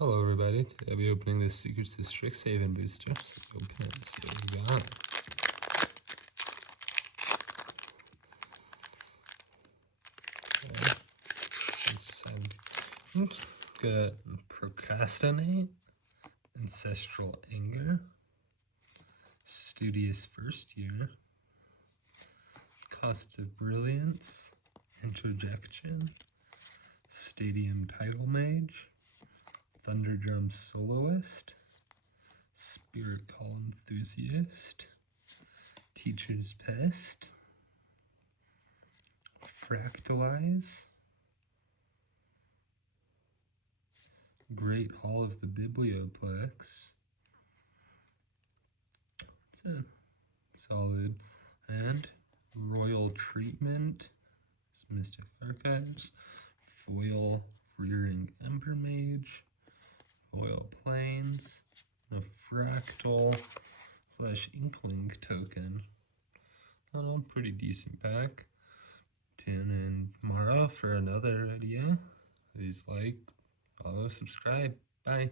Hello everybody, today I'll be opening the Secrets to Strixhaven booster. Let's open it and see what we got. Okay. Got Procrastinate, Ancestral Anger, Studious First Year, Cost of Brilliance, Introjection, Stadium Title Mage, Thunderdrum Soloist, Spirit Call Enthusiast, Teacher's Pest, Fractalize, Great Hall of the Biblioplex, it's a solid, and Royal Treatment, Mystic Archives, Foil Rearing Ember Mage, Foil Plains, a Fractal / Inkling token. Pretty decent pack. Tune in tomorrow for another video. Please like, follow, subscribe. Bye.